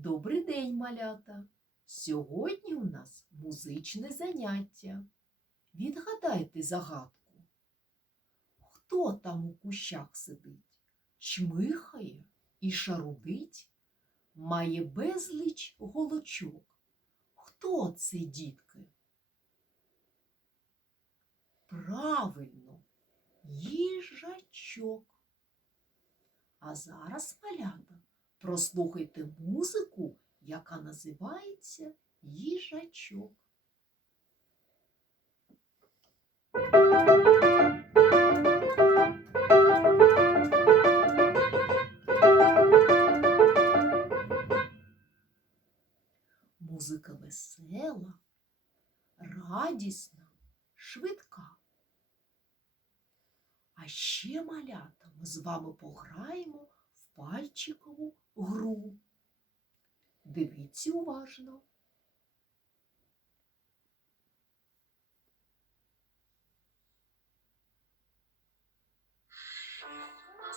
Добрий день, малята! Сьогодні у нас музичне заняття. Відгадайте загадку. Хто там у кущах сидить? Чмихає і шарудить, має безліч голочок. Хто це, дітки? Правильно, їжачок. А зараз, малята, прослухайте музику, яка називається їжачок. Музика весела, радісна, швидка. А ще малята ми з вами пограємо пальчикову гру. Дивіться уважно. На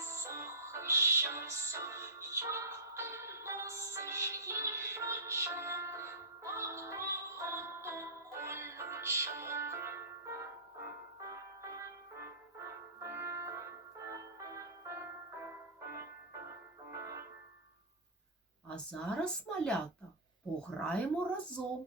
захищався. Як ти носиш багато колючок. А зараз, малята, пограємо разом.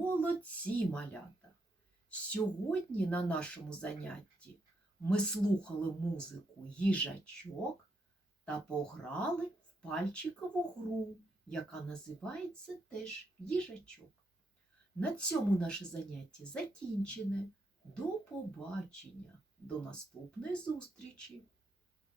Молодці, малята! Сьогодні на нашому занятті ми слухали музику їжачок та пограли в пальчикову гру, яка називається теж їжачок. На цьому наше заняття закінчене. До побачення, до наступної зустрічі!